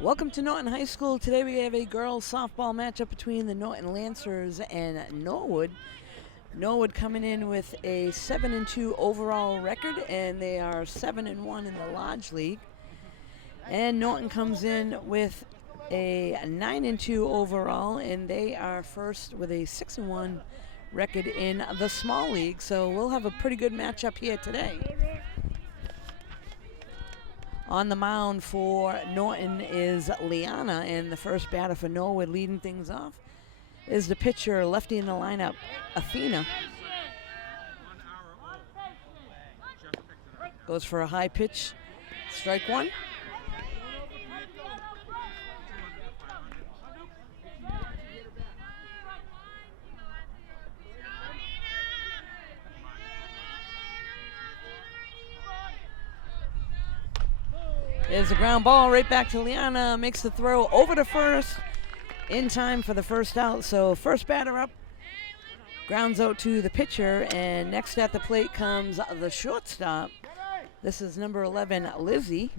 Welcome to Norton High School. Today we have a girls softball matchup between the Norton Lancers and Norwood. Norwood coming in with a 7-2 overall record, and they are 7-1 in the Lodge League. And Norton comes in with a 9-2 overall, and they are first with a 6-1 record in the small league. So we'll have a pretty good matchup here today. On the mound for Norton is Liana, and the first batter for Norwood leading things off is the pitcher, lefty in the lineup, Athena. Goes for a high pitch, strike one. There's a ground ball right back to Liana, makes the throw over to first in time for the first out. So first batter up, grounds out to the pitcher, and next at the plate comes the shortstop. This is number 11, Lizzie.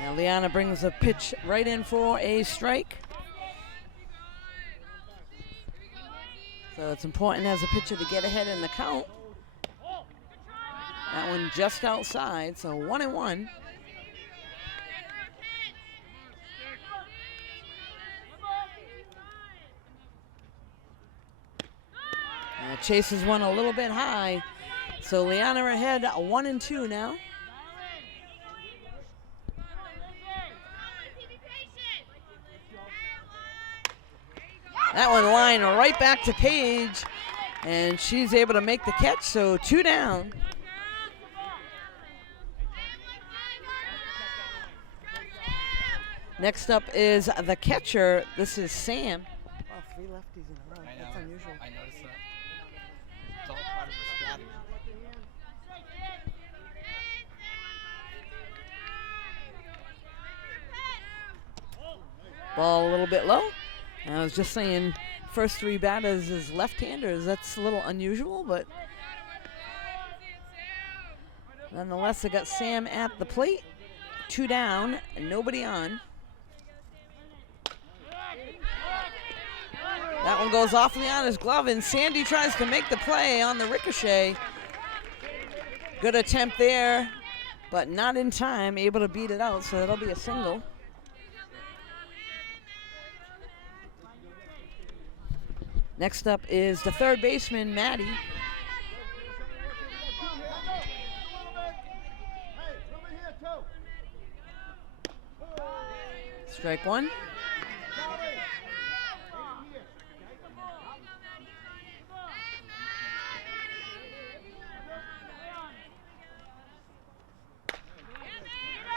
Now Liana brings a pitch right in for a strike. So it's important as a pitcher to get ahead in the count. That one just outside, so 1-1. Chases one a little bit high. So Liana ahead, 1-2 now. That one lined right back to Paige, and she's able to make the catch, so 2 down. Next up is the catcher. This is Sam. Oh, 3 lefties in a row. That's unusual. I noticed that. It's all part of the strategy. Ball a little bit low. I was just saying, first 3 batters is left-handers. That's a little unusual, but nonetheless, they got Sam at the plate. 2 down, and nobody on. That one goes off Liana's glove, and Sandy tries to make the play on the ricochet. Good attempt there, but not in time, able to beat it out, so that'll be a single. Next up is the third baseman, Maddie. Strike one.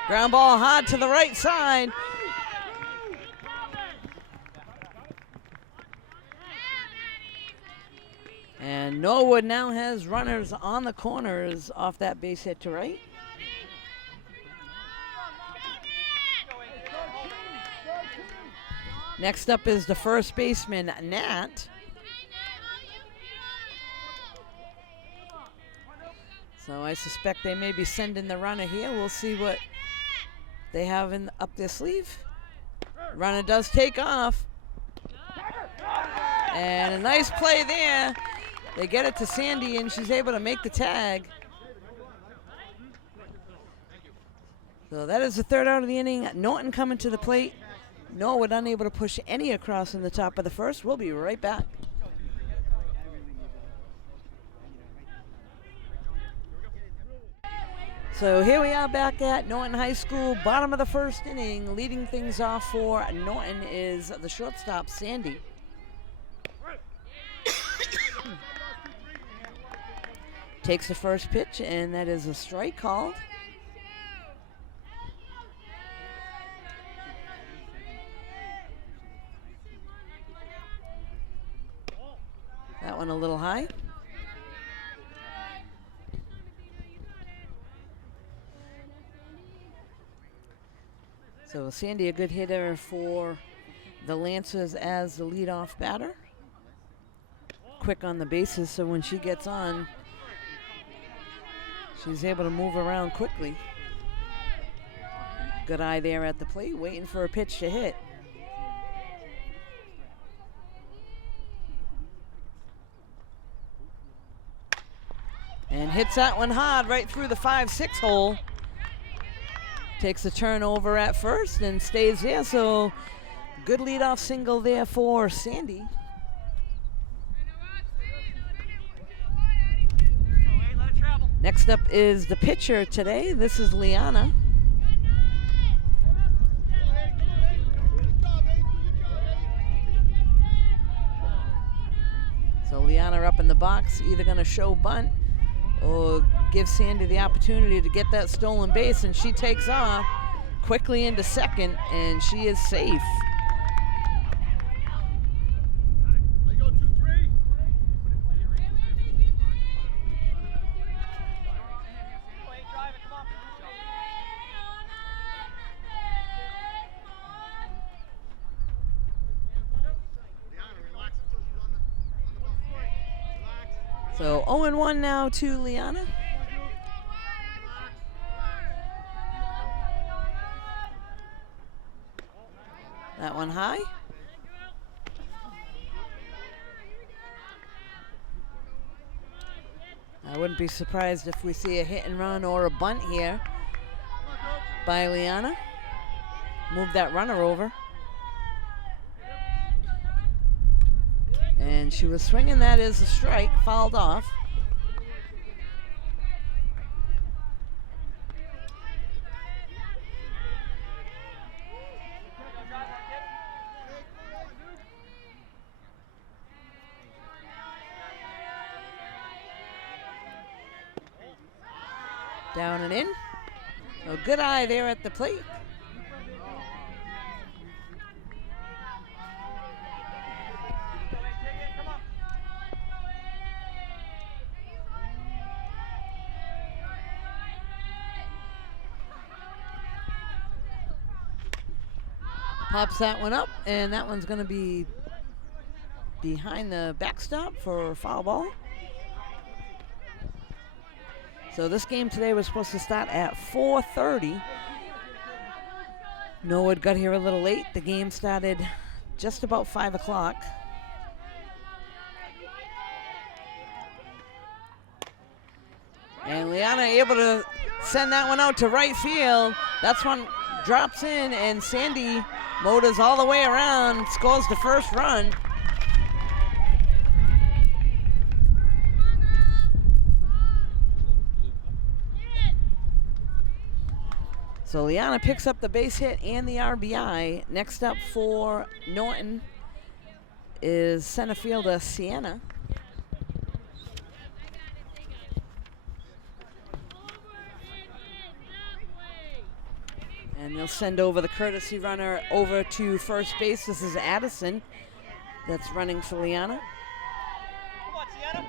Ground ball hard to the right side. And Norwood now has runners on the corners off that base hit to right. Next up is the first baseman, Nat. So I suspect they may be sending the runner here. We'll see what they have up their sleeve. Runner does take off. And a nice play there. They get it to Sandy, and she's able to make the tag. So that is the third out of the inning. Norton coming to the plate. Norwood unable to push any across in the top of the first. We'll be right back. So here we are back at Norton High School, bottom of the first inning. Leading things off for Norton is the shortstop, Sandy. Takes the first pitch, and that is a strike called. That one a little high. So Sandy, a good hitter for the Lancers as the leadoff batter. quick on the bases, so when she gets on, she's able to move around quickly. Good eye there at the plate, waiting for a pitch to hit. And hits that one hard right through the 5-6 hole. Takes a turn over at first and stays there, so good leadoff single there for Sandy. Next up is the pitcher today. This is Liana. So Liana up in the box, either going to show bunt or give Sandy the opportunity to get that stolen base, and she takes off quickly into second, and she is safe. So 0-1 now to Liana. That one high. I wouldn't be surprised if we see a hit and run or a bunt here by Liana. Move that runner over. And she was swinging that as a strike, fouled off. Down and in. So good eye there at the plate. Pops that one up, and that one's going to be behind the backstop for foul ball. So this game today was supposed to start at 4:30. Norwood got here a little late. The game started just about 5 o'clock. And Liana able to send that one out to right field. That's one drops in, and Sandy motors all the way around, scores the first run. So Liana picks up the base hit and the RBI. Next up for Norton is center fielder Sienna. And they'll send over the courtesy runner over to first base. This is Addison that's running for Liana. Come on, Sienna.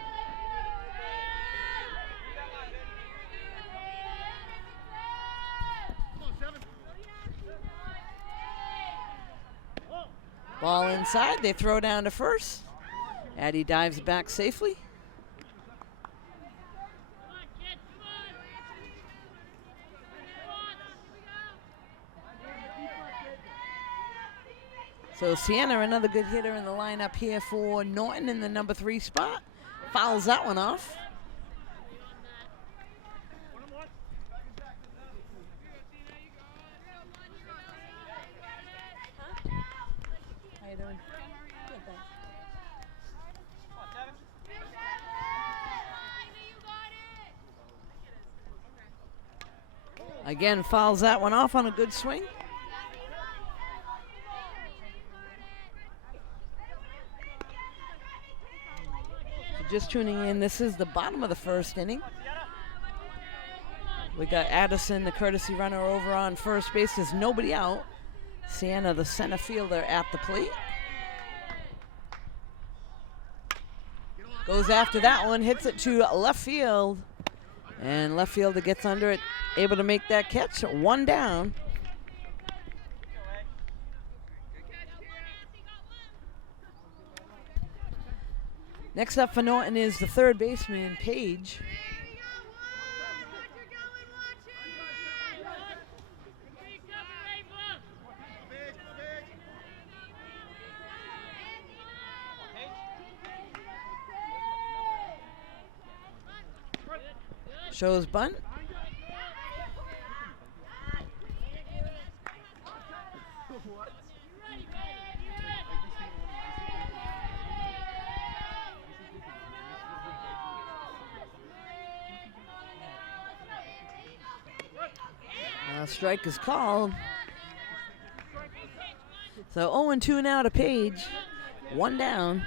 Ball inside, they throw down to first. Addie dives back safely. So Sienna, another good hitter in the lineup here for Norton in the number 3 spot. Fouls that one off. How you doing? Good, thanks. Again, fouls that one off on a good swing. Just tuning in, this is the bottom of the first inning. We got Addison, the courtesy runner, over on first base. There's nobody out. Sienna, the center fielder, at the plate. Goes after that one, hits it to left field. And left fielder gets under it, able to make that catch. 1 down. Next up for Norton is the third baseman, Page. Shows bunt. Strike is called. So 0-2 now to Page. One down.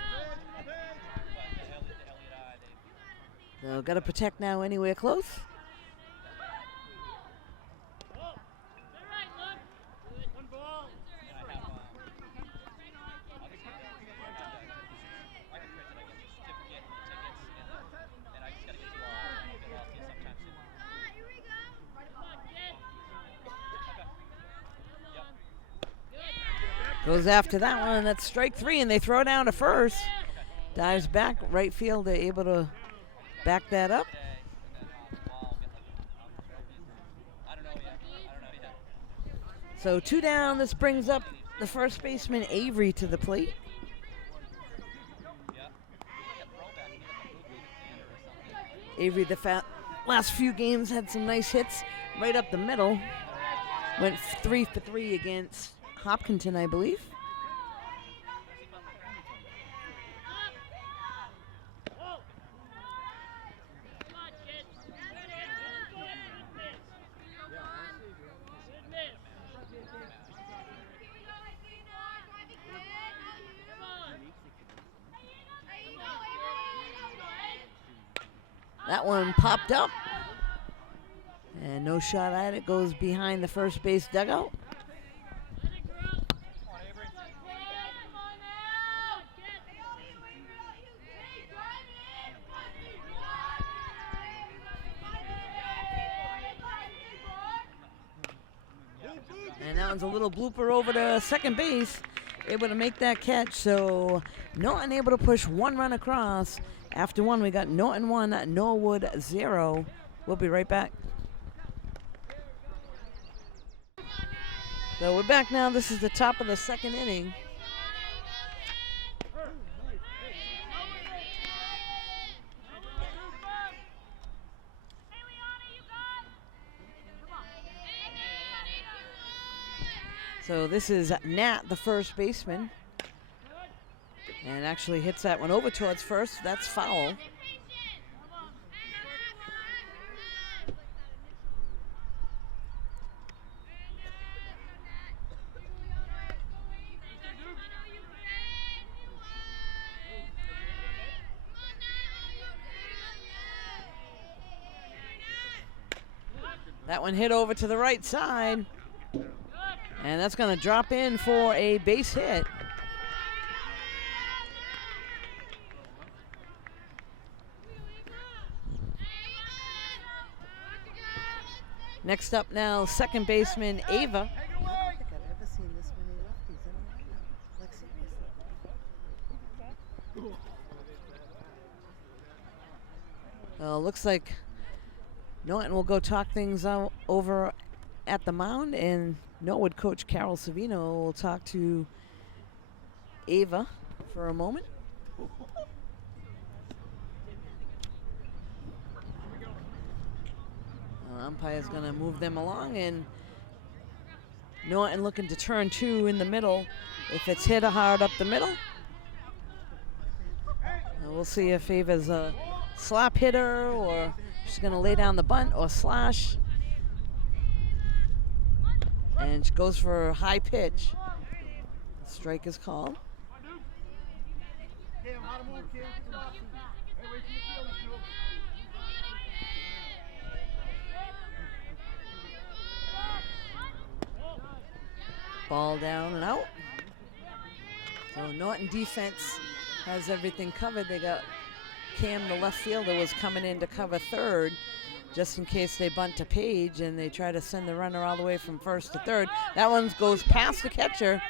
So got to protect now anywhere close. Goes after that one. That's strike three, and they throw down to first. Dives back. Right field, they're able to back that up. So 2 down. This brings up the first baseman, Avery, to the plate. Avery, the last few games, had some nice hits right up the middle. Went 3 for 3 against Hopkinton, I believe. That one popped up. And no shot at it. Goes behind the first base dugout. And that one's a little blooper over to second base. Able to make that catch. So Norton able to push 1 run across. After 1, we got Norton 1, Norwood 0. We'll be right back. So we're back now. This is the top of the second inning. So this is Nat, the first baseman. And actually hits that one over towards first. That's foul. That one hit over to the right side. And that's going to drop in for a base hit. Next up now, second baseman Ava. I don't think I've ever seen this many lefties in a lineup. Like, seriously. Looks like Norton will go talk things out over at the mound, and Norwood coach Carol Savino will talk to Ava for a moment. Umpire's going to move them along, and Norton looking to turn 2 in the middle. If it's hit hard up the middle, we'll see if Ava's a slap hitter or she's going to lay down the bunt or slash. And she goes for a high pitch. Strike is called. Ball down and out. So Norton defense has everything covered. They got Cam, the left fielder, was coming in to cover third just in case they bunt to Page and they try to send the runner all the way from first to third. That one goes past the catcher.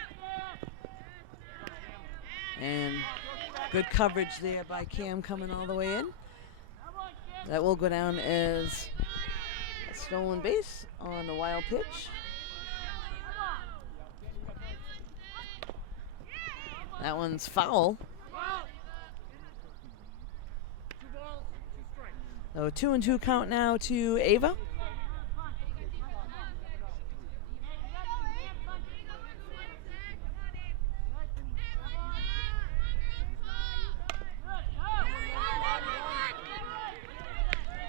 And Good coverage there by Cam coming all the way in. That will go down as a stolen base on the wild pitch. That one's foul. So 2-2 count now to Ava.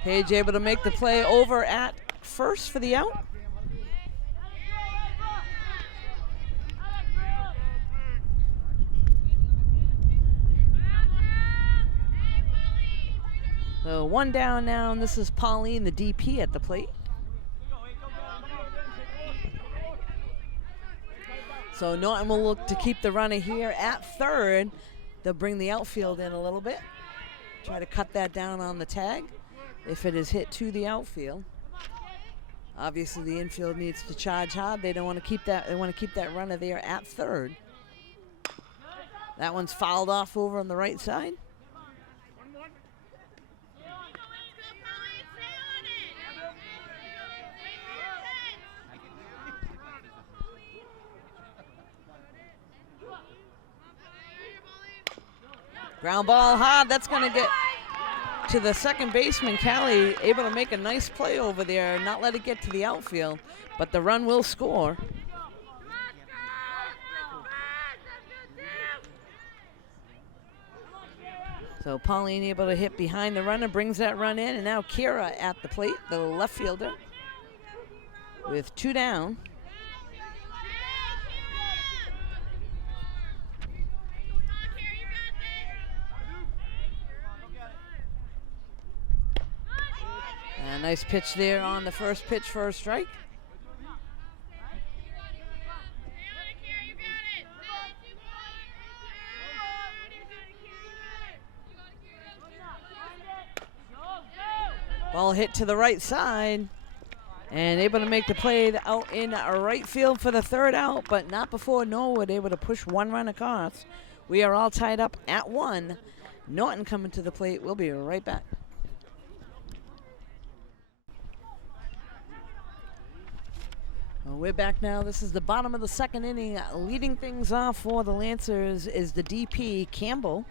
Page able to make the play over at first for the out. So one down now, and this is Pauline, the DP, at the plate. So Norton will look to keep the runner here at third. They'll bring the outfield in a little bit. Try to cut that down on the tag if it is hit to the outfield. Obviously the infield needs to charge hard. They don't want to keep that, they want to keep that runner there at third. That one's fouled off over on the right side. Ground ball hard, that's gonna get to the second baseman, Callie, able to make a nice play over there, not let it get to the outfield, but the run will score. So Pauline able to hit behind the runner, brings that run in, and now Kira at the plate, the left fielder, with two down. A nice pitch there on the first pitch for a strike. Ball hit to the right side and able to make the play out in right field for the third out, but not before Norwood able to push one run across. We are all tied up at one. Norton coming to the plate. We'll be right back. Well, we're back now. This is the bottom of the second inning. Leading things off for the Lancers is the DP, Campbell.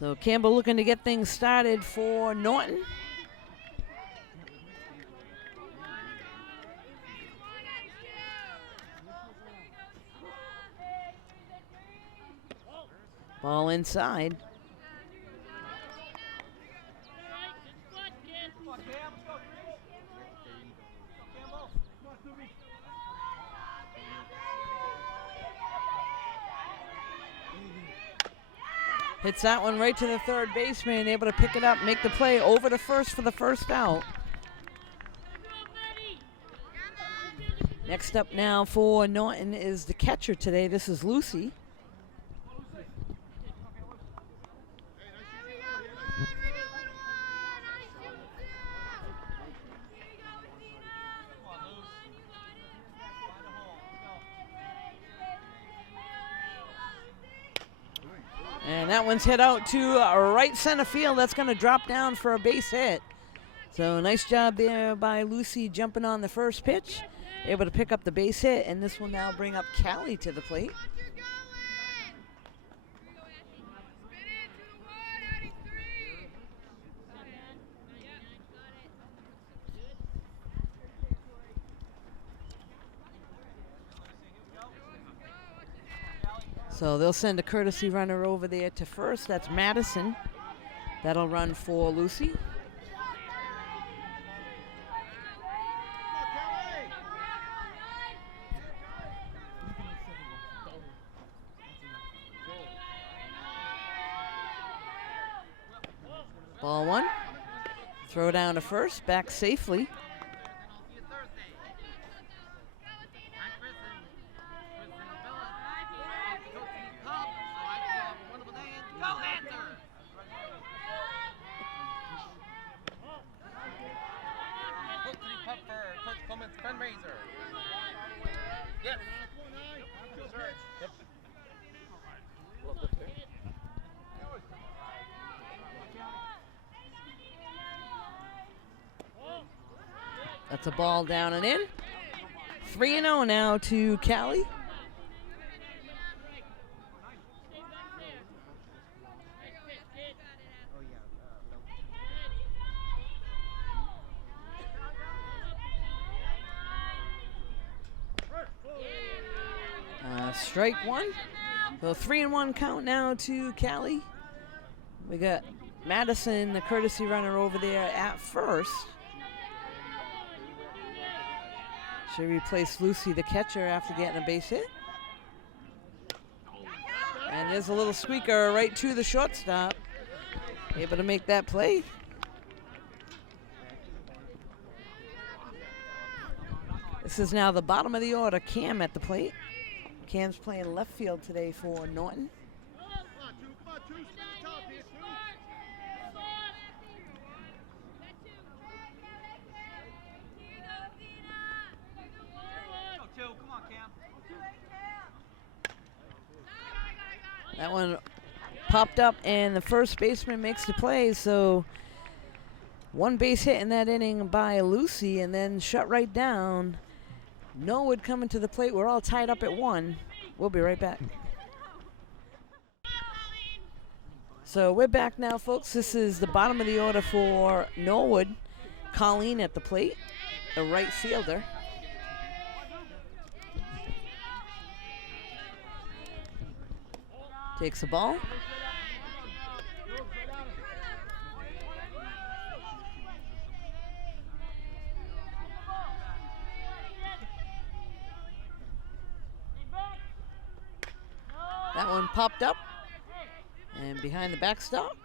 So Campbell looking to get things started for Norton. Ball inside. Hits that one right to the third baseman, able to pick it up, make the play over to first for the first out. Next up now for Norton is the catcher today. This is Lucy. And that one's hit out to right center field. That's going to drop down for a base hit. So nice job there by Lucy jumping on the first pitch. Able to pick up the base hit, and this will now bring up Callie to the plate. So they'll send a courtesy runner over there to first. That's Madison. That'll run for Lucy. Ball one. Throw down to first, back safely. Clemens fundraiser. Yep. Yep. That's a ball down and in. 3-0 now to Callie. Strike one. So 3-1 count now to Callie. We got Madison, the courtesy runner, over there at first. She replaced Lucy, the catcher, after getting a base hit. And there's a little squeaker right to the shortstop. Able to make that play. This is now the bottom of the order. Cam at the plate. Cam's playing left field today for Norton. That one popped up, and the first baseman makes the play. So one base hit in that inning by Lucy, and then shut right down. Norwood coming to the plate. We're all tied up at 1. We'll be right back. So we're back now, folks. This is the bottom of the order for Norwood. Colleen at the plate, the right fielder. Takes a ball. That one popped up and behind the backstop.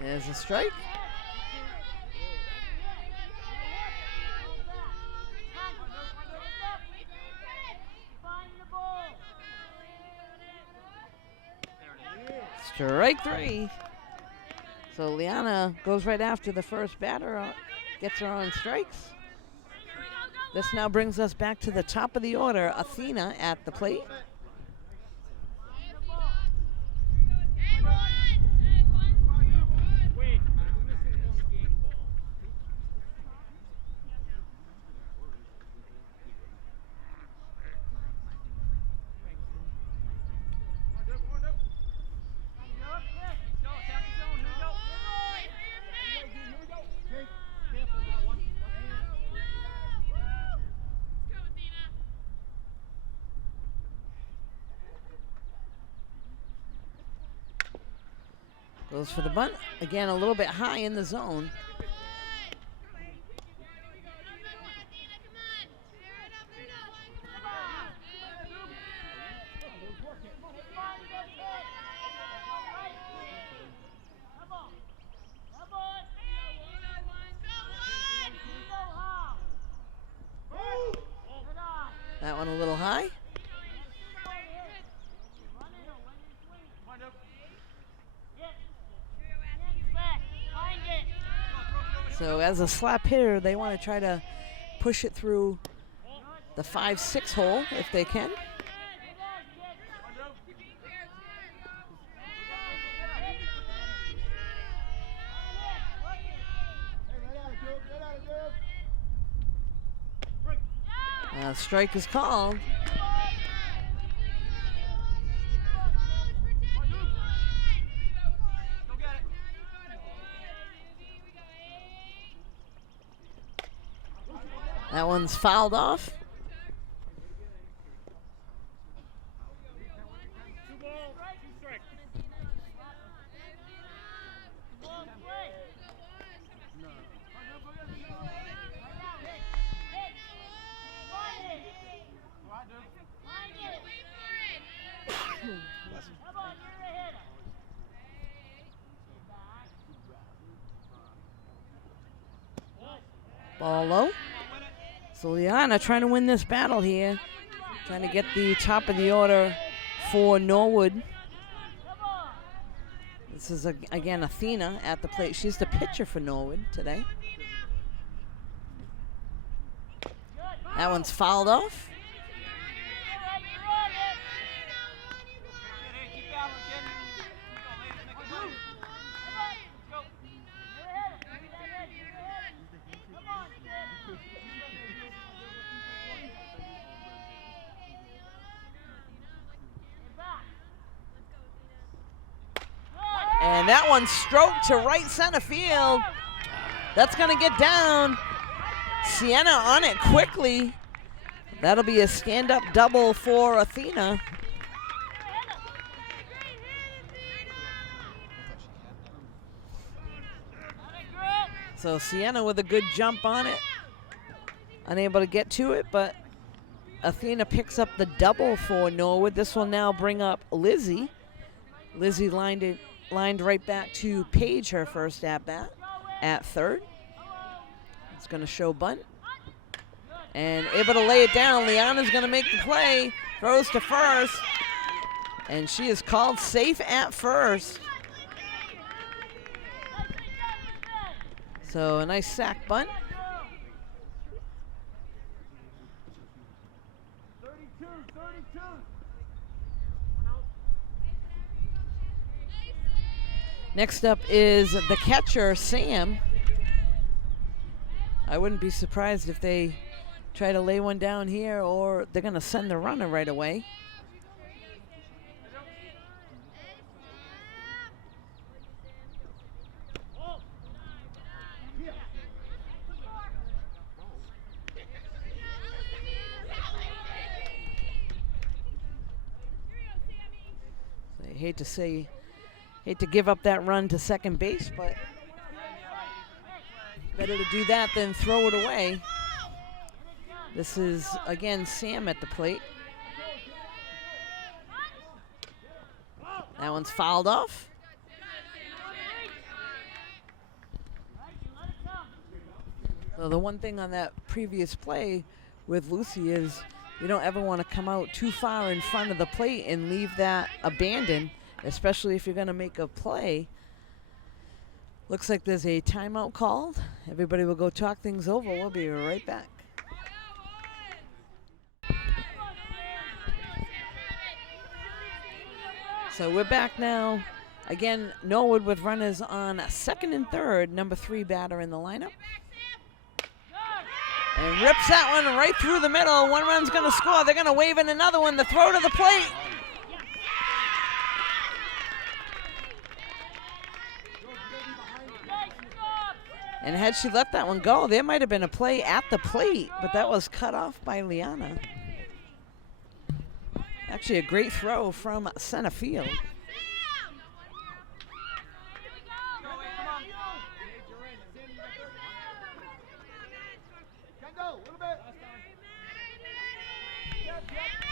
There's a strike. Strike 3. So Liana goes right after the first batter, gets her on strikes. This now brings us back to the top of the order. Athena at the plate. Goes for the bunt. Again, a little bit high in the zone. That one a little high. So as a slap hitter, they want to try to push it through the 5-6 hole if they can. Strike is called. That one's fouled off. Ball low. So Liana trying to win this battle here. Trying to get the top of the order for Norwood. This is, again, Athena at the plate. She's the pitcher for Norwood today. That one's fouled off. And that one stroked to right center field. That's going to get down. Sienna on it quickly. That'll be a stand-up double for Athena. So Sienna with a good jump on it. Unable to get to it, but Athena picks up the double for Norwood. This will now bring up Lizzie. Lizzie lined right back to Paige her first at-bat at third. It's going to show bunt. And able to lay it down. Liana's going to make the play. Throws to first. And she is called safe at first. So a nice sack bunt. Next up is the catcher, Sam. I wouldn't be surprised if they try to lay one down here, or they're going to send the runner right away. I hate to give up that run to second base, but better to do that than throw it away. This is, again, Sam at the plate. That one's fouled off. So the one thing on that previous play with Lucy is you don't ever want to come out too far in front of the plate and leave that abandoned, especially if you're going to make a play. Looks like there's a timeout called. Everybody will go talk things over. We'll be right back. So we're back now. Again, Norwood with runners on second and third, number 3 batter in the lineup. And rips that one right through the middle. One run's going to score. They're going to wave in another one. The throw to the plate. And had she let that one go, there might have been a play at the plate, but that was cut off by Liana. Actually, a great throw from center field.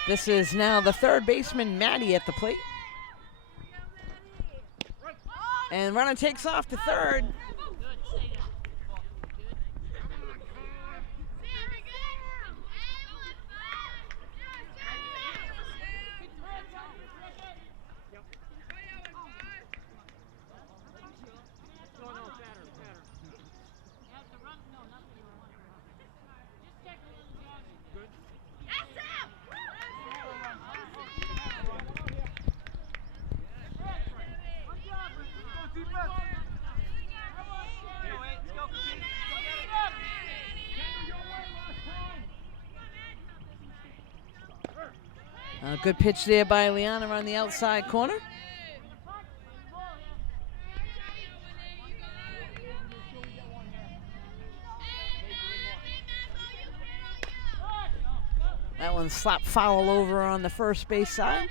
This is now the third baseman, Maddie, at the plate. And runner takes off to third. Good pitch there by Liana on the outside corner. That one slapped foul over on the first base side.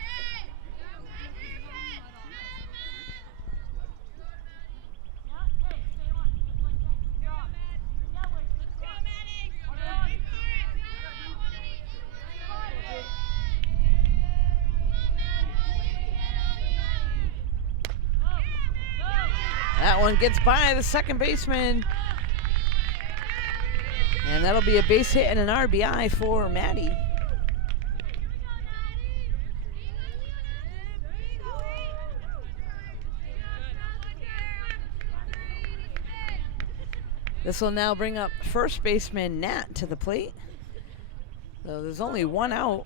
That one gets by the second baseman. And that'll be a base hit and an RBI for Maddie. This will now bring up first baseman Nat to the plate. So there's only one out.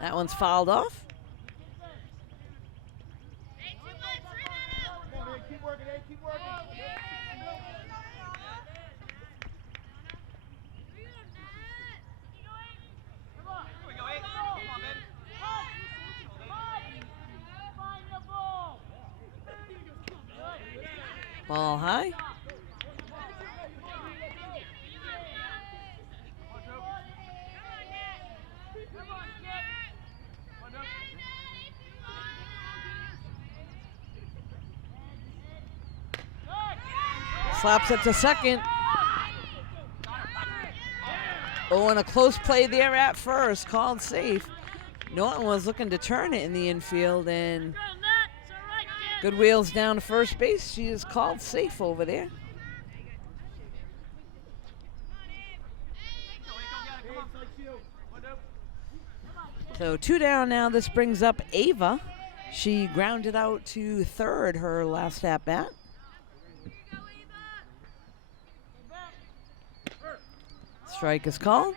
That one's fouled off. Ball high. Slaps it to second. Oh, and a close play there at first, called safe. Norton was looking to turn it in the infield, and good wheels down to first base. She is called safe over there. So 2 down now. This brings up Ava. She grounded out to third her last at bat. Strike is called.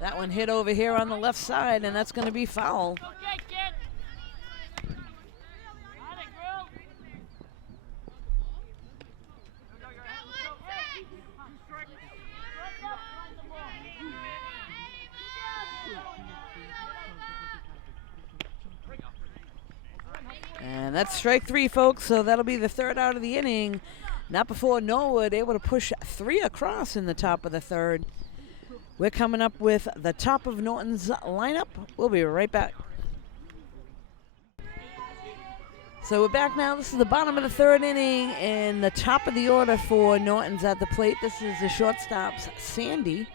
That one hit over here on the left side, and that's going to be foul. And that's strike 3, folks, so that'll be the third out of the inning. Not before Norwood able to push 3 across in the top of the third. We're coming up with the top of Norton's lineup. We'll be right back. So we're back now. This is the bottom of the third inning, and the top of the order for Norton's at the plate. This is the shortstops, Sandy.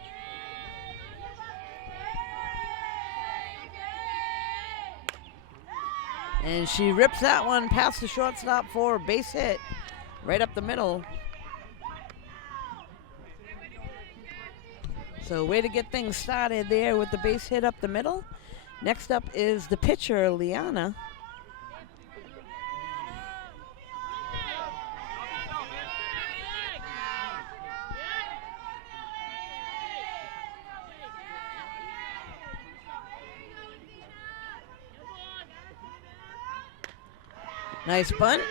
And she rips that one past the shortstop for a base hit right up the middle. So way to get things started there with the base hit up the middle. Next up is the pitcher, Liana. Nice bunt.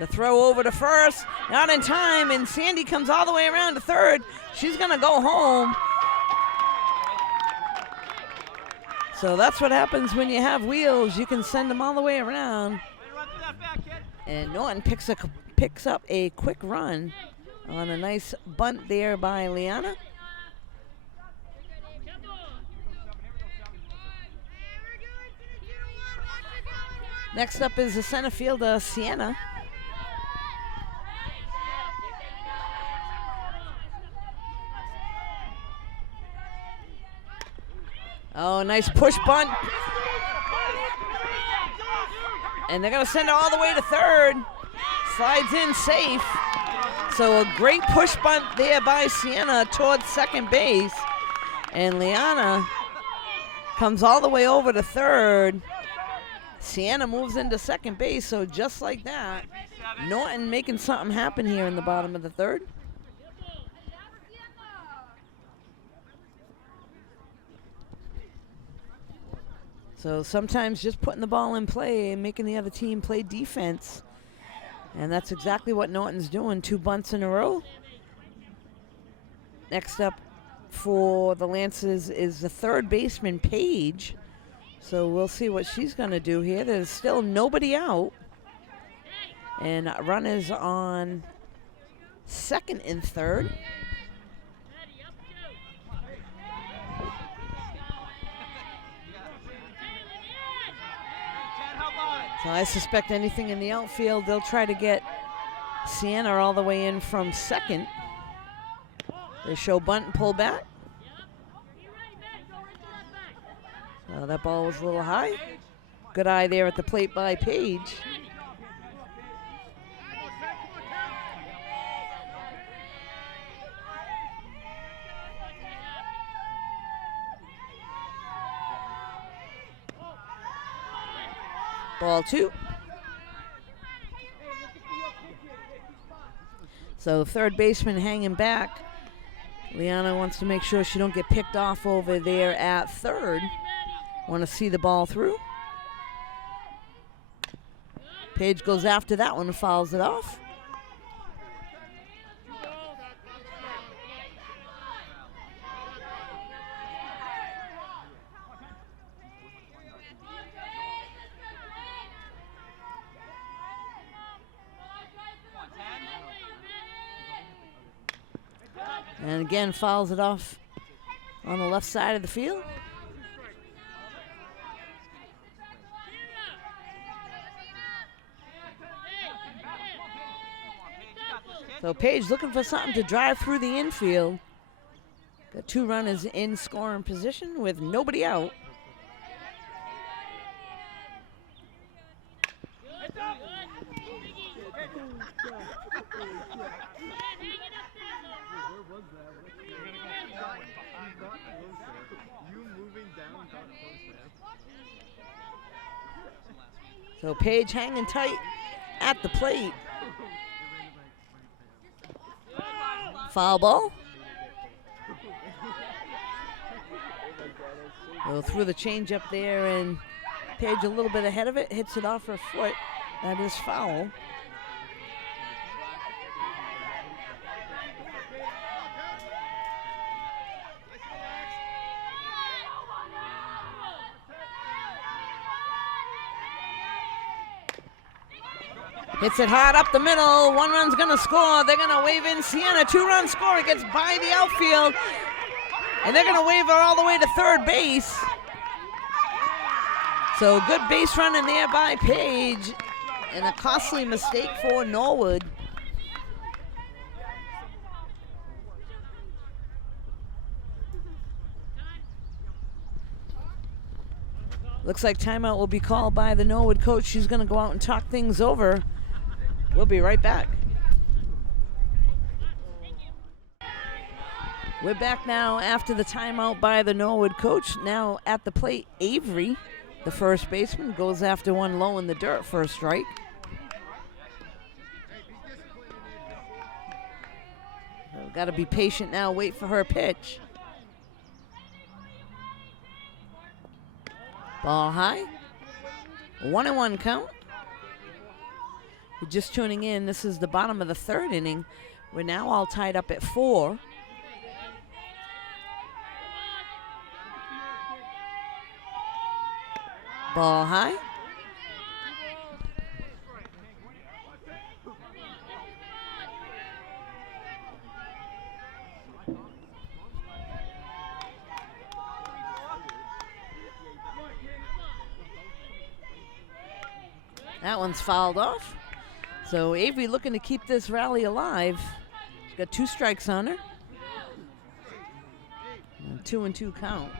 The throw over to first, not in time, and Sandy comes all the way around to third. She's gonna go home. So that's what happens when you have wheels. You can send them all the way around. And Norton picks up a quick run on a nice bunt there by Liana. Next up is the center fielder, Sienna. Oh, nice push bunt. And they're going to send it all the way to third. Slides in safe. So a great push bunt there by Sienna towards second base. And Liana comes all the way over to third. Sienna moves into second base, so just like that, Norton making something happen here in the bottom of the third. So sometimes just putting the ball in play and making the other team play defense. And that's exactly what Norton's doing, 2 bunts in a row. Next up for the Lancers is the third baseman, Paige. So we'll see what she's going to do here. There's still nobody out. And runners on second and third. So I suspect anything in the outfield, they'll try to get Sienna all the way in from second. They show bunt and pull back. That ball was a little high. Good eye there at the plate by Paige. Ball 2. So third baseman hanging back. Liana wants to make sure she don't get picked off over there at third. Want to see the ball through. Paige goes after that one and fouls it off. And again, fouls it off on the left side of the field. So Paige looking for something to drive through the infield. Got 2 runners in scoring position with nobody out. So Paige hanging tight at the plate. Foul ball. Go through the changeup there, and Paige a little bit ahead of it, hits it off her foot. That is foul. Hits it hard up the middle. 1 run's gonna score. They're gonna wave in Sienna. 2-run score. It gets by the outfield. And they're gonna wave her all the way to third base. So good base running there by Paige. And a costly mistake for Norwood. Looks like timeout will be called by the Norwood coach. She's gonna go out and talk things over. We'll be right back. We're back now after the timeout by the Norwood coach. Now at the plate, Avery, the first baseman, goes after one low in the dirt for a strike. We've got to be patient now, wait for her pitch. Ball high. 1-1 count. You're just tuning in. This is the bottom of the third inning. We're now all tied up at 4. Ball high. That one's fouled off. So Avery looking to keep this rally alive. She's got 2 strikes on her. 2-2 count.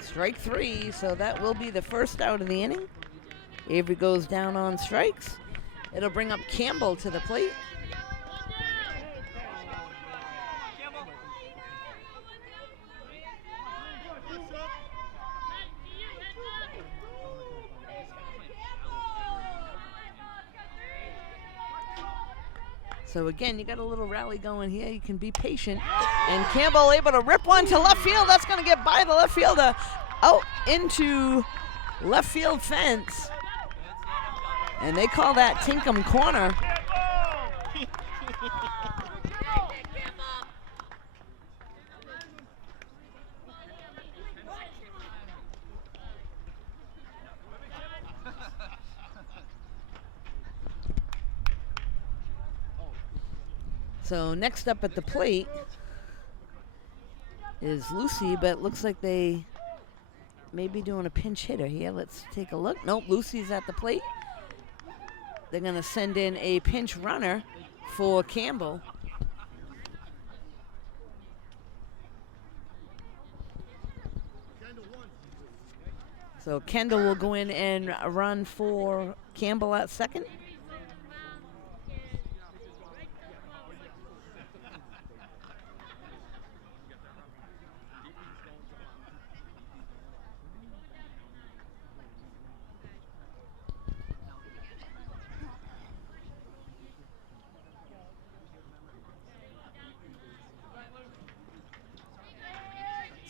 Strike 3, so that will be the first out of the inning. Avery goes down on strikes. It'll bring up Campbell to the plate. So again, you got a little rally going here. You can be patient. And Campbell able to rip one to left field. That's going to get by the left fielder out into left field fence. And they call that Tinkham corner. So next up at the plate is Lucy, but it looks like they may be doing a pinch hitter here. Let's take a look. Nope, Lucy's at the plate. They're going to send in a pinch runner for Campbell. So Kendall will go in and run for Campbell at second.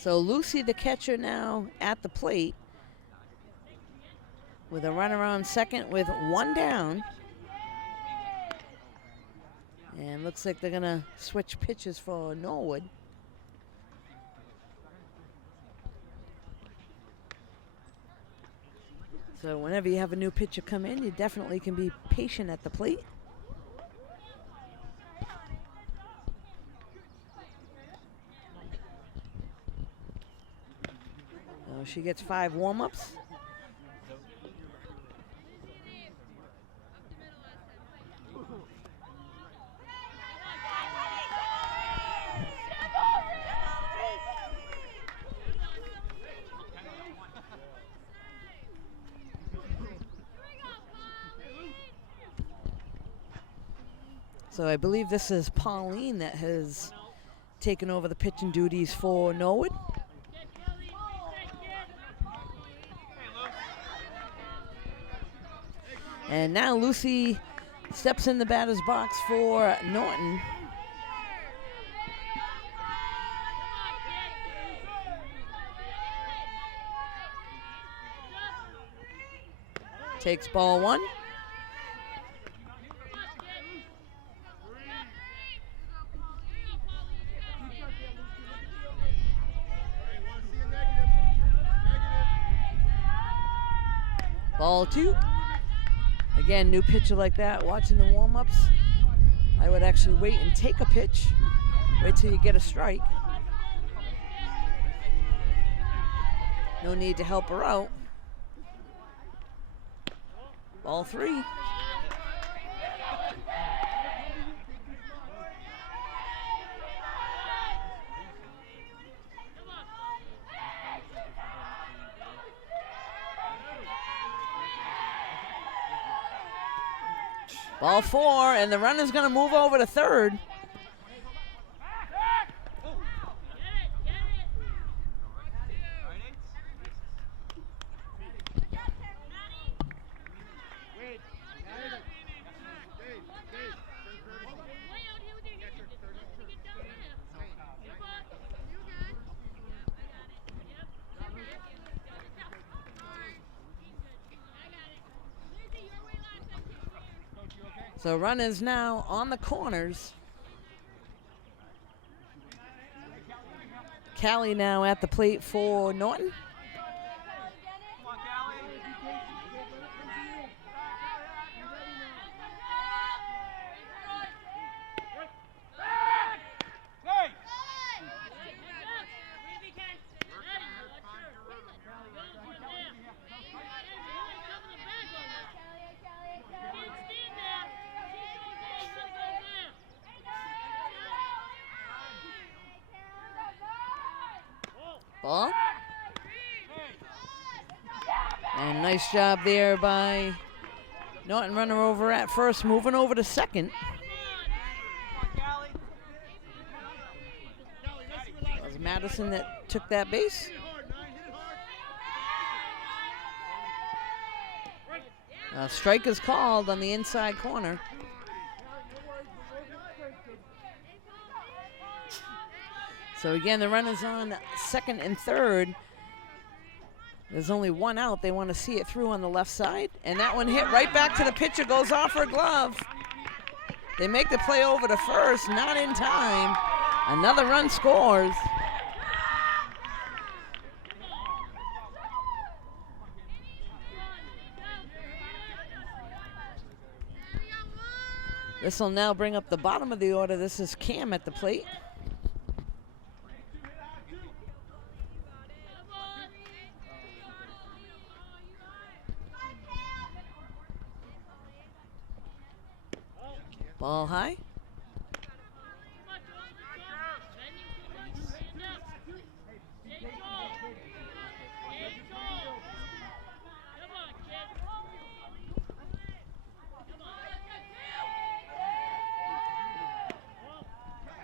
So Lucy, the catcher, now at the plate with a runner on second with one down. And looks like they're going to switch pitches for Norwood. So whenever you have a new pitcher come in, you definitely can be patient at the plate. So she gets 5 warm-ups. So I believe this is Pauline that has taken over the pitching duties for Norwood. And now Lucy steps in the batter's box for Norton. Takes ball 1. Ball 2. Again, new pitcher like that, watching the warm-ups, I would actually wait and take a pitch. Wait till you get a strike. No need to help her out. Ball 3. Ball 4, and the runner's going to move over to third. So runners now on the corners. Callie now at the plate for Norton. Ball. And nice job there by Norton, runner over at first, moving over to second. It was Madison that took that base. A strike is called on the inside corner. So again, the runners on second and third. There's only one out. They want to see it through on the left side. And that one hit right back to the pitcher, goes off her glove. They make the play over to first, not in time. Another run scores. This will now bring up the bottom of the order. This is Cam at the plate. Ball high.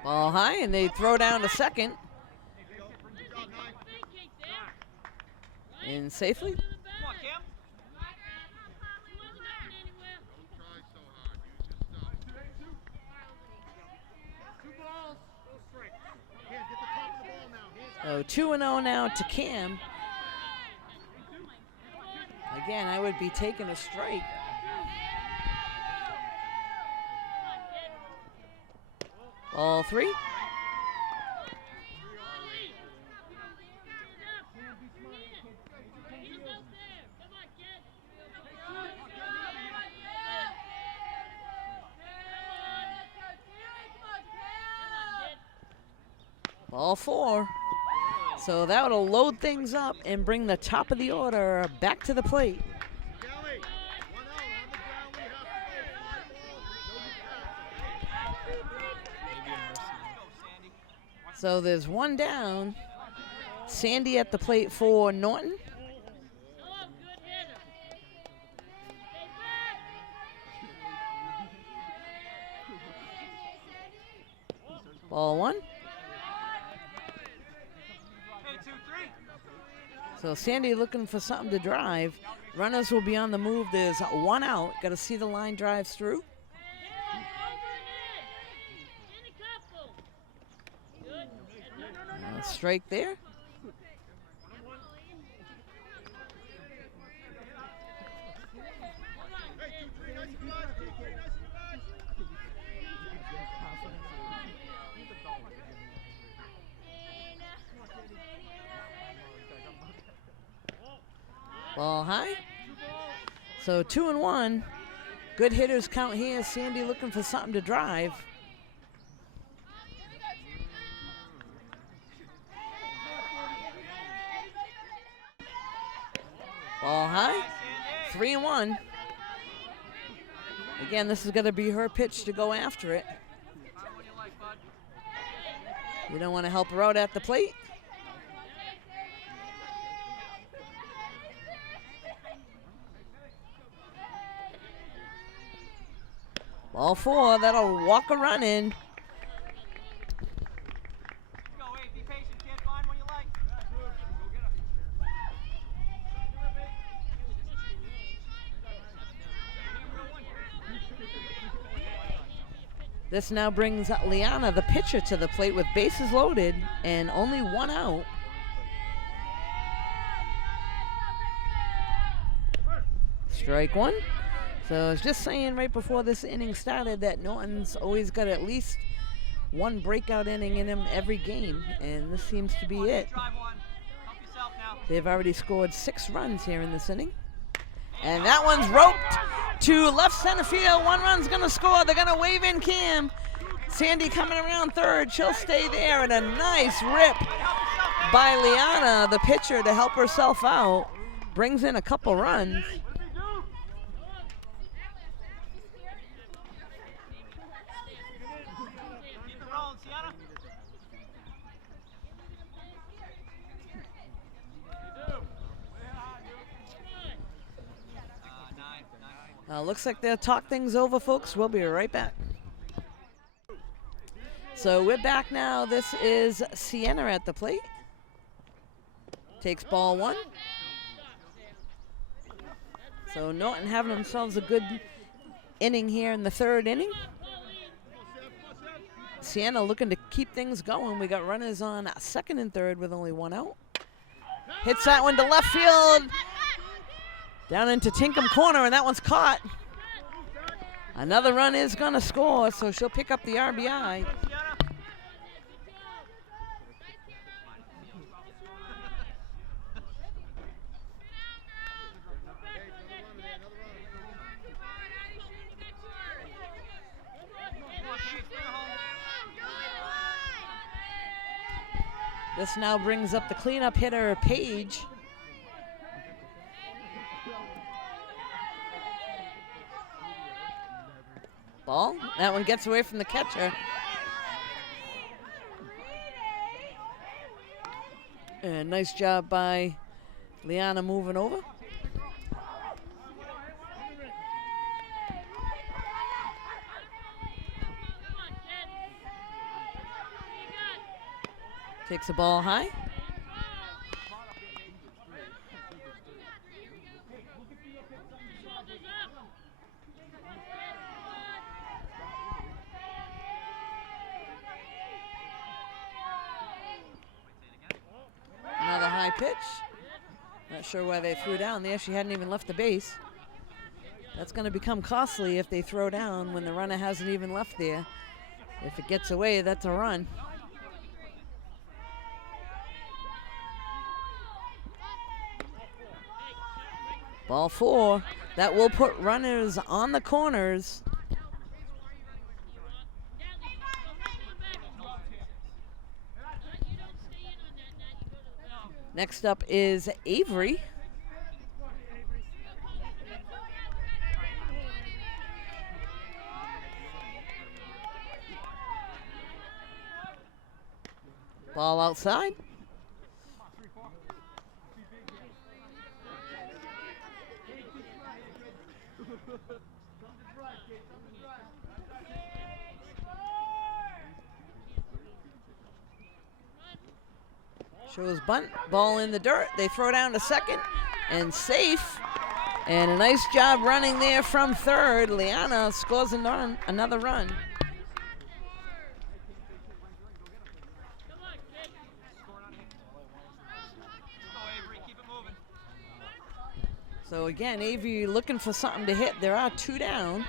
Ball high, and they throw down to second. And safely. So 2-0 now to Cam. Again, I would be taking a strike. Ball 3. Ball 4. So that'll load things up and bring the top of the order back to the plate. So there's one down. Sandy at the plate for Norton. Ball 1. So Sandy looking for something to drive. Runners will be on the move. There's one out. Got to see the line drives through. Strike there. Ball high. So 2-1. Good hitters count here. Sandy looking for something to drive. Ball high. 3-1. Again, this is going to be her pitch to go after it. You don't want to help her out at the plate. Ball 4, that'll walk a run in. This now brings Liana, the pitcher, to the plate with bases loaded and only one out. Strike 1. So I was just saying right before this inning started that Norton's always got at least one breakout inning in him every game, and this seems to be it. They've already scored 6 runs here in this inning. And that one's roped to left center field. 1 run's gonna score. They're gonna wave in Cam. Sandy coming around third. She'll stay there, and a nice rip by Liana, the pitcher, to help herself out. Brings in a couple runs. Looks like they'll talk things over, folks. We'll be right back. So we're back now. This is Sienna at the plate. Takes ball 1. So Norton having themselves a good inning here in the 3rd inning. Sienna looking to keep things going. We got runners on 2nd and 3rd with only 1 out. Hits that one to left field. Down into Tinkham corner, and that one's caught. Another run is going to score, so she'll pick up the RBI. This now brings up the cleanup hitter, Paige. Ball. That one gets away from the catcher. And nice job by Liana moving over. Takes the ball high. pitch. Not sure why they threw down there. She hadn't even left the base. That's going to become costly if they throw down when the runner hasn't even left there. If it gets away, that's a run. Ball 4. That will put runners on the corners. Next up is Avery. Ball outside. Shows bunt, ball in the dirt. They throw down to second and safe. And a nice job running there from third. Liana scores another run. So again, Avery looking for something to hit. There are 2 down.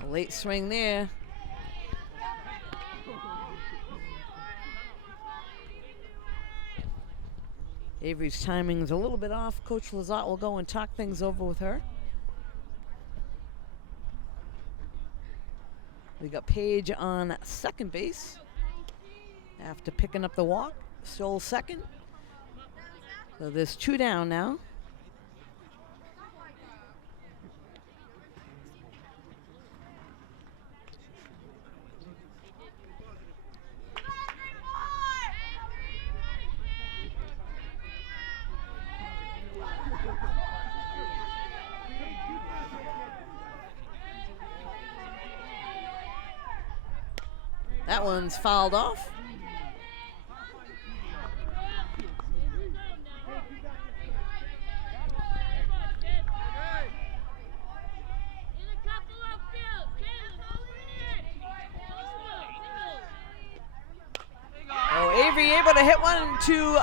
A late swing there. Avery's timing is a little bit off. Coach Lazat will go and talk things over with her. We got Paige on second base. After picking up the walk, stole second. So there's 2 down now. That one's fouled off. Oh, Avery able to hit one to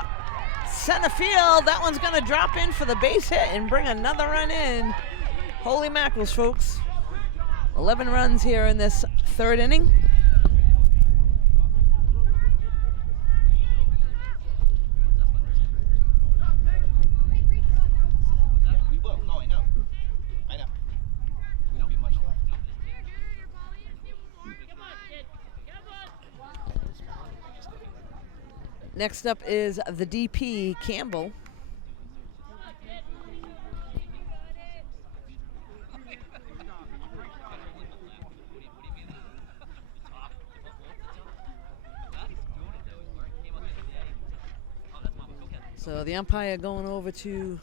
center field. That one's going to drop in for the base hit and bring another run in. Holy mackerels, folks. 11 runs here in this 3rd inning. Next up is the DP, Campbell. So the umpire going over to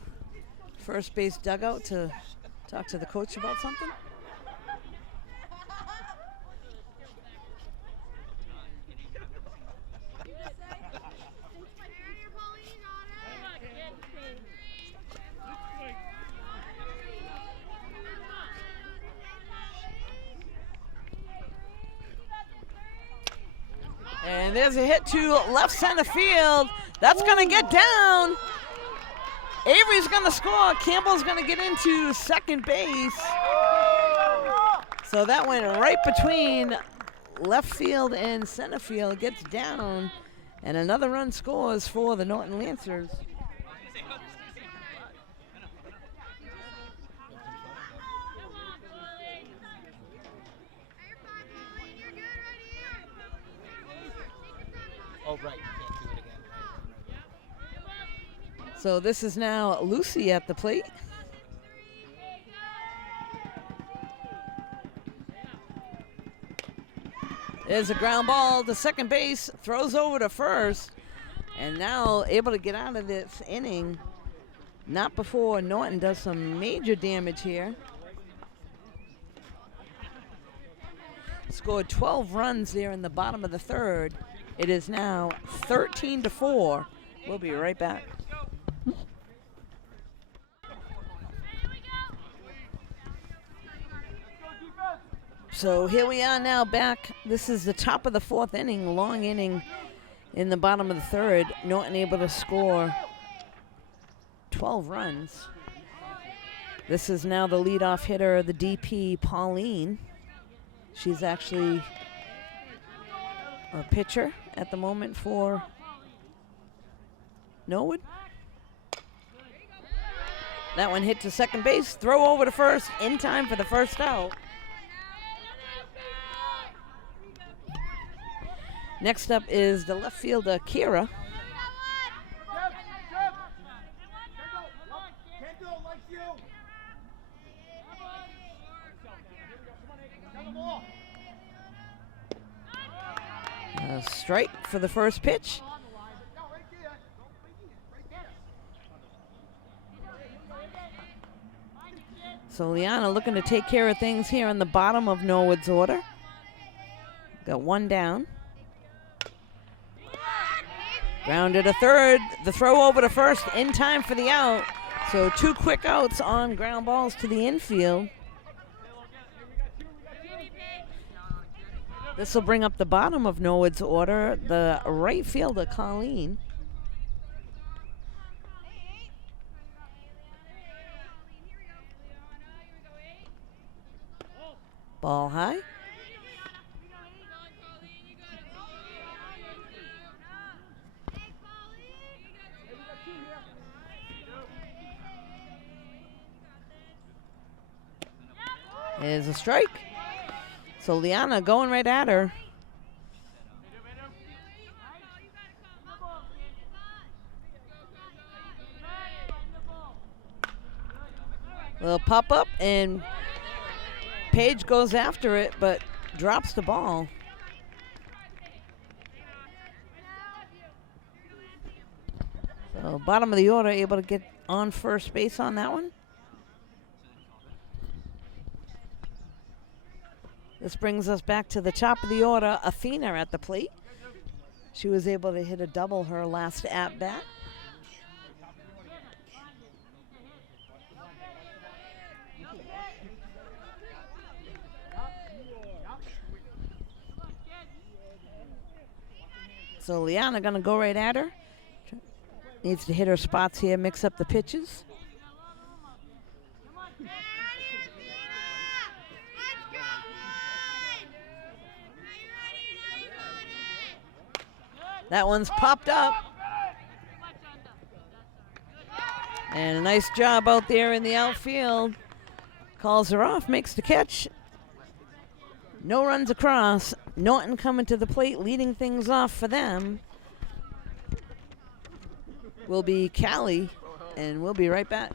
first base dugout to talk to the coach about something. And there's a hit to left center field. That's going to get down. Avery's going to score. Campbell's going to get into second base. So that went right between left field and center field. Gets down. And another run scores for the Norton Lancers. Oh, right. You can't do it again. Right. So this is now Lucy at the plate. There's a ground ball to second base, throws over to first, and now able to get out of this inning. Not before Norton does some major damage here. Scored 12 runs there in the bottom of the 3rd. It is now 13-4. We'll be right back. So here we are now back. This is the top of the fourth inning, long inning in the bottom of the third. Norton able to score 12 runs. This is now the leadoff hitter, the DP, Pauline. She's actually a pitcher at the moment for Norwood. That one hit to second base. Throw over to first in time for the first out. Next up is the left fielder, Kira. A strike for the first pitch. So Liana looking to take care of things here in the bottom of Norwood's order. Got one down. Grounded to third. The throw over to first in time for the out. So 2 quick outs on ground balls to the infield. This will bring up the bottom of Norwood's order, the right fielder, Colleen. Ball high. Is a strike. So Liana going right at her. Little pop up and Paige goes after it, but drops the ball. So bottom of the order able to get on first base on that one. This brings us back to the top of the order. Athena at the plate. She was able to hit a double her last at-bat. So Liana gonna go right at her. Needs to hit her spots here, mix up the pitches. That one's popped up. And a nice job out there in the outfield. Calls her off, makes the catch. No runs across. Norton coming to the plate, leading things off for them. Will be Callie, and we'll be right back.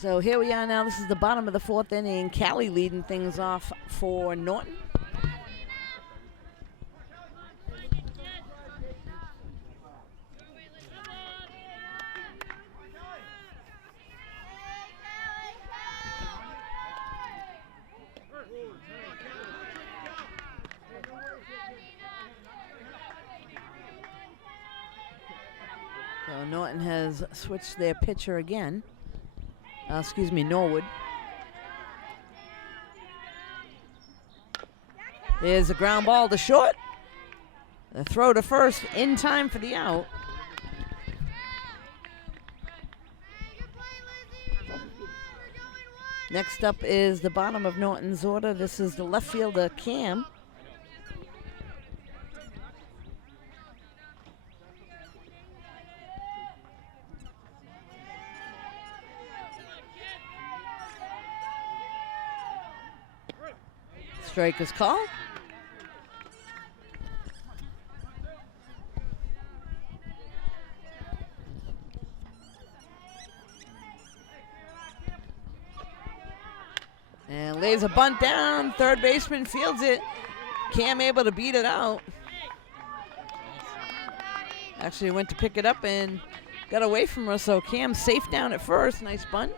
So here we are now. This is the bottom of the fourth inning. Callie leading things off for Norton. So Norton has switched their pitcher again. Norwood. There's a ground ball to short. The throw to first in time for the out. Next up is the bottom of Norton's order. This is the left fielder, Cam. Strike is called. And lays a bunt down. Third baseman fields it. Cam able to beat it out. Actually went to pick it up and got away from her, so Cam's safe down at first. Nice bunt.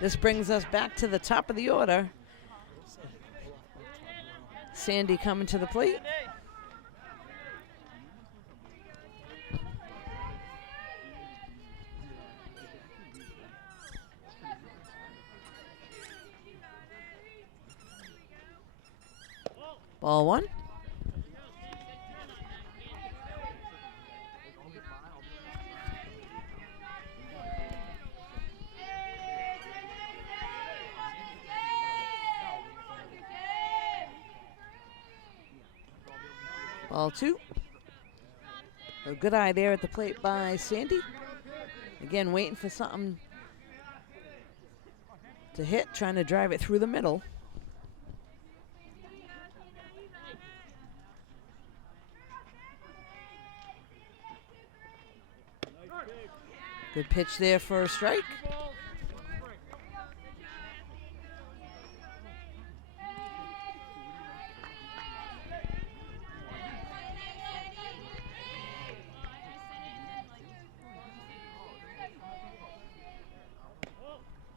This brings us back to the top of the order. Sandy coming to the plate. Ball one. Ball two. A good eye there at the plate by Sandy. Again, waiting for something to hit, trying to drive it through the middle. Good pitch there for a strike.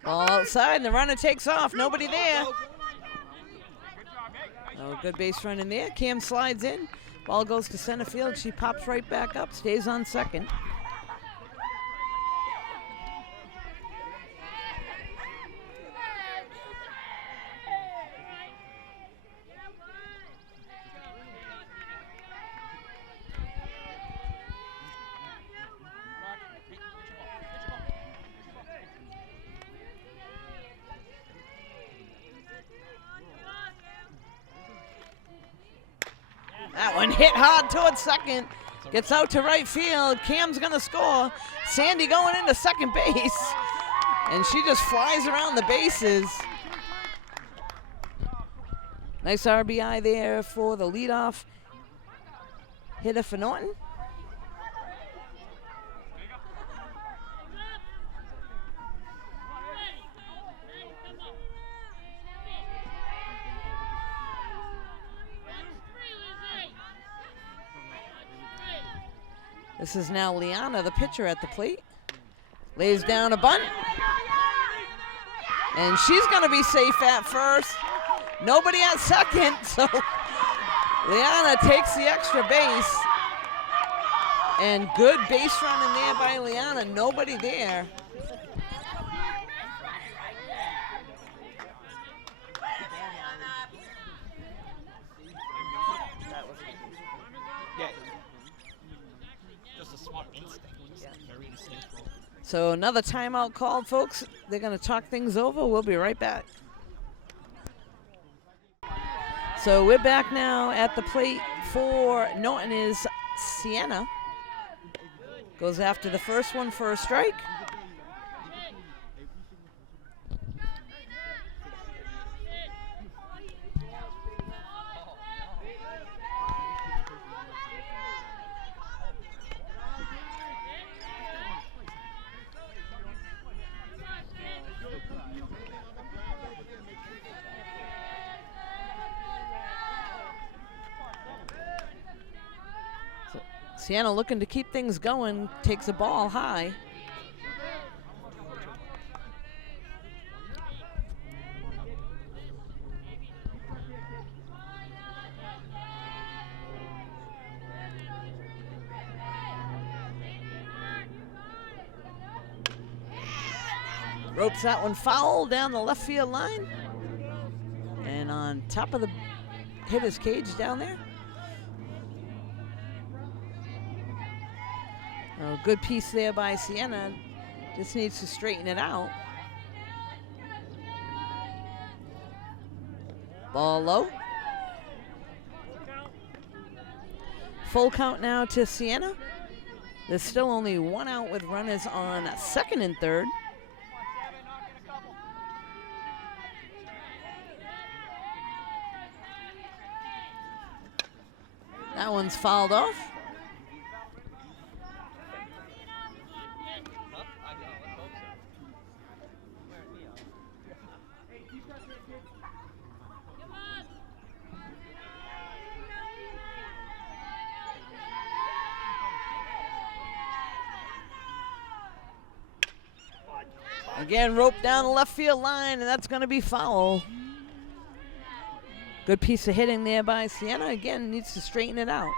Ball outside, and the runner takes off. Nobody there. Oh, good base run in there. Cam slides in. Ball goes to center field. She pops right back up, stays on second. That one hit hard towards second. Gets out to right field. Cam's gonna score. Sandy going into second base. And she just flies around the bases. Nice RBI there for the leadoff hitter for Norton. This is now Liana, the pitcher, at the plate. Lays down a bunt. And she's going to be safe at first. Nobody at second, so Liana takes the extra base. And good base run in there by Liana. Nobody there. So another timeout called, folks. They're going to talk things over. We'll be right back. So we're back now at the plate for Norton is Sienna. Goes after the first one for a strike. Sienna looking to keep things going, takes a ball high. Ropes that one foul down the left field line. And on top of the hitter's cage down there. Oh, good piece there by Sienna. Just needs to straighten it out. Ball low. Full count now to Sienna. There's still only one out with runners on second and third. That one's fouled off. Again, rope down the left field line, and that's going to be foul. Good piece of hitting there by Sienna. Again, needs to straighten it out.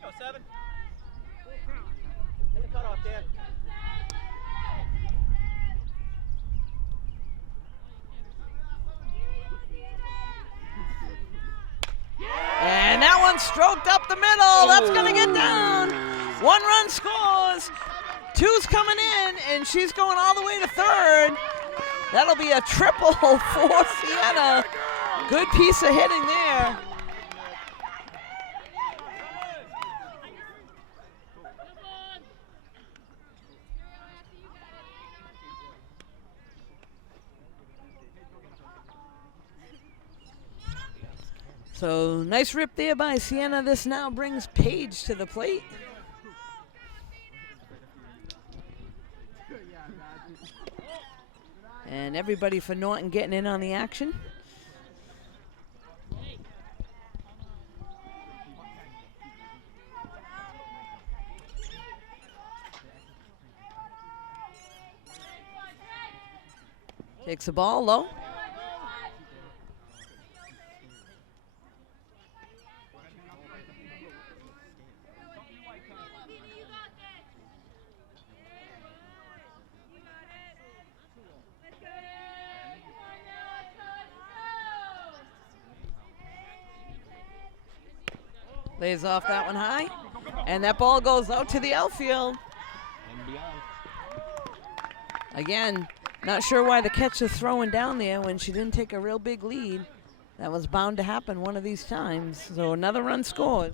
Go, 7. Hit the cutoff, Dan. And that one stroked up the middle. That's going to get down. 1 run scores. 2's coming in, and she's going all the way to 3rd. That'll be a triple for Sienna. Good piece of hitting there. So nice rip there by Sienna. This now brings Paige to the plate. And everybody for Norton getting in on the action. Takes the ball low. Lays off that one high, and that ball goes out to the outfield. And beyond. Again, not sure why the catcher throwing down there when she didn't take a real big lead. That was bound to happen one of these times. So another run scores.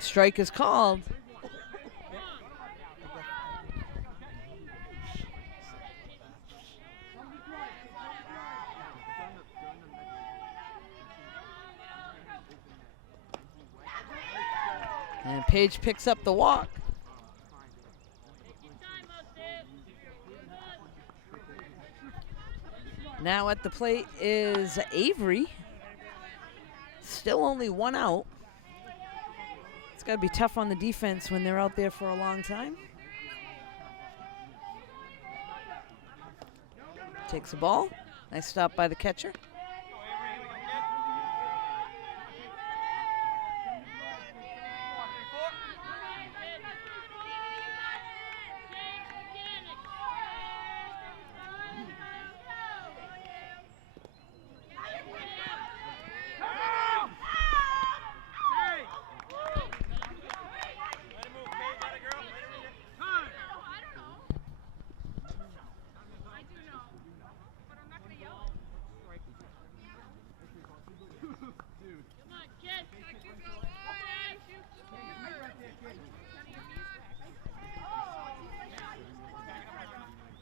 Strike is called. And Paige picks up the walk. Now at the plate is Avery. Still only 1 out. It's got to be tough on the defense when they're out there for a long time. Takes the ball. Nice stop by the catcher.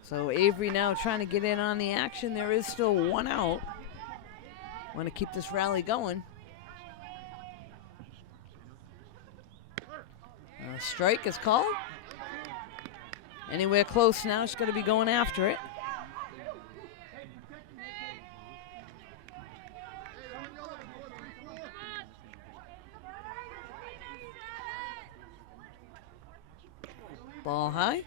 So Avery now trying to get in on the action. There is still 1 out. Want to keep this rally going. Strike is called. Anywhere close now, she's going to be going after it. Ball high.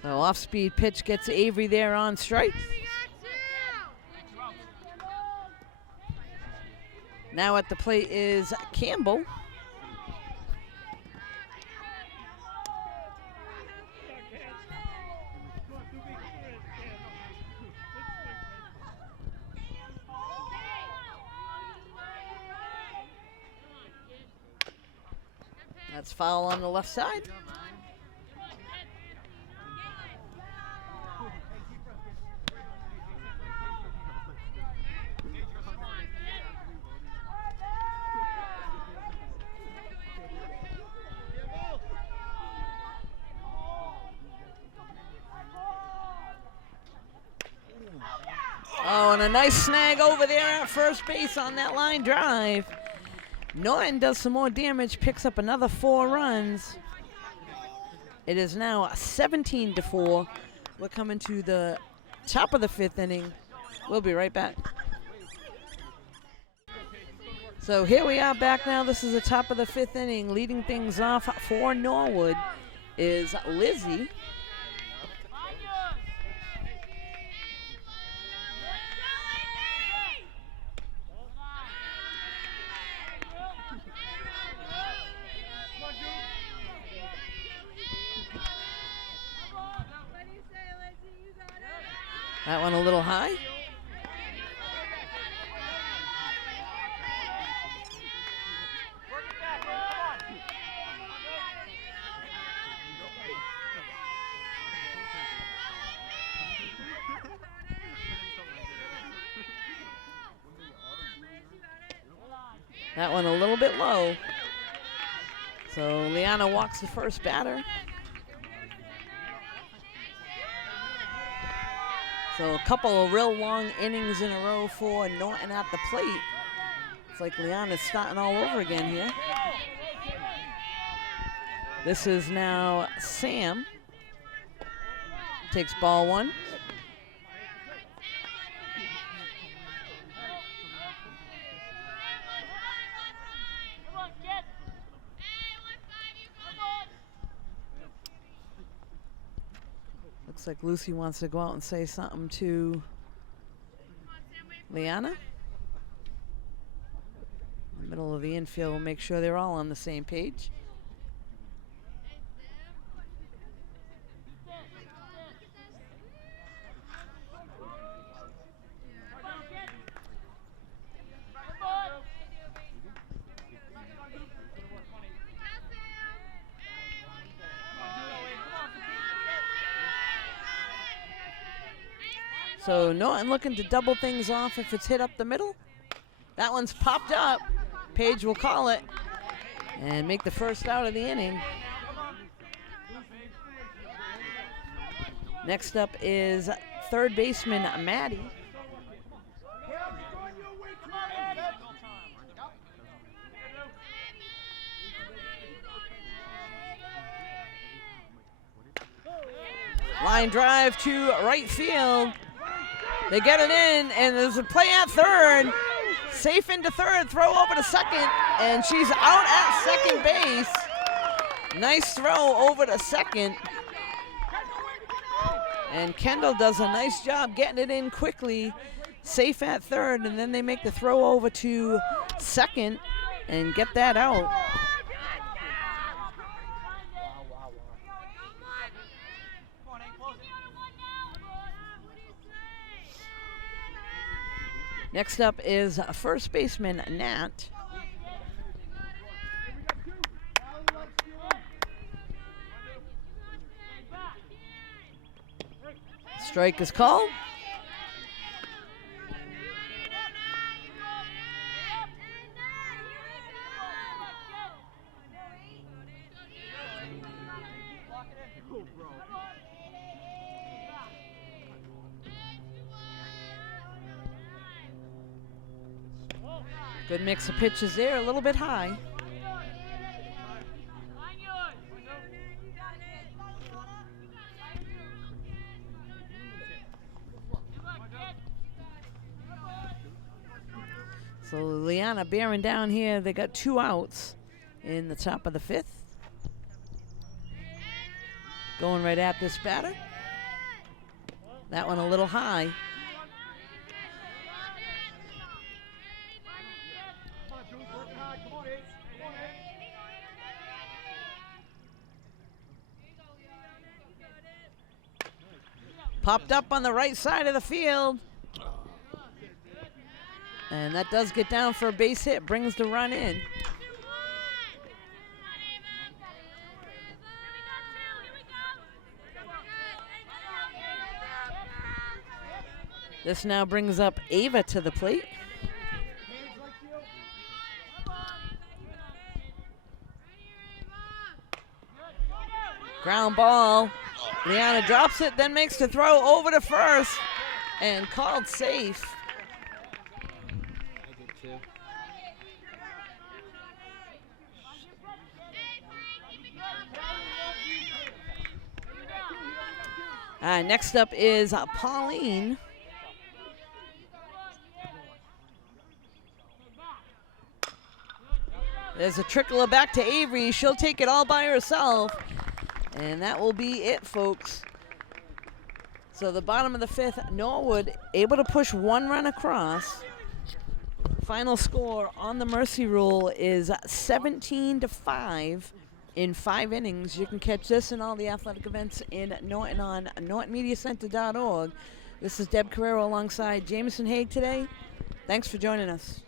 So off-speed pitch gets Avery there on strike. Now at the plate is Campbell. That's foul on the left side. Oh, and a nice snag over there at first base on that line drive. Norton does some more damage, picks up another 4 runs. It is now 17-4. We're coming to the top of the 5th inning. We'll be right back. So here we are back now. This is the top of the 5th inning. Leading things off for Norwood is Lizzie. That one a little high. That one a little bit low. So Liana walks the first batter. So a couple of real long innings in a row for Norton at the plate. It's like Liana's starting all over again here. This is now Sam. Takes ball 1. Looks like Lucy wants to go out and say something to Liana. In the middle of the infield, we'll make sure they're all on the same page. So Norton looking to double things off if it's hit up the middle. That one's popped up. Page will call it and make the first out of the inning. Next up is third baseman Maddie. Line drive to right field. They get it in, and there's a play at third. Safe into third, throw over to second, and she's out at second base. Nice throw over to second. And Kendall does a nice job getting it in quickly. Safe at third, and then they make the throw over to second and get that out. Next up is first baseman Nat. Strike is called. Good mix of pitches there, a little bit high. So Liana bearing down here. They got 2 outs in the top of the 5th. Going right at this batter. That one a little high. Popped up on the right side of the field. And that does get down for a base hit, brings the run in. This now brings up Ava to the plate. Ground ball. Liana drops it, then makes the throw over to first and called safe. I did too. Next up is Pauline. There's a trickler back to Avery. She'll take it all by herself. And that will be it, folks. So the bottom of the fifth, Norwood able to push one run across. Final score on the mercy rule is 17-5 in 5 innings. You can catch this and all the athletic events in Norton on nortonmediacenter.org. This is Deb Carrero alongside Jameson Haig today. Thanks for joining us.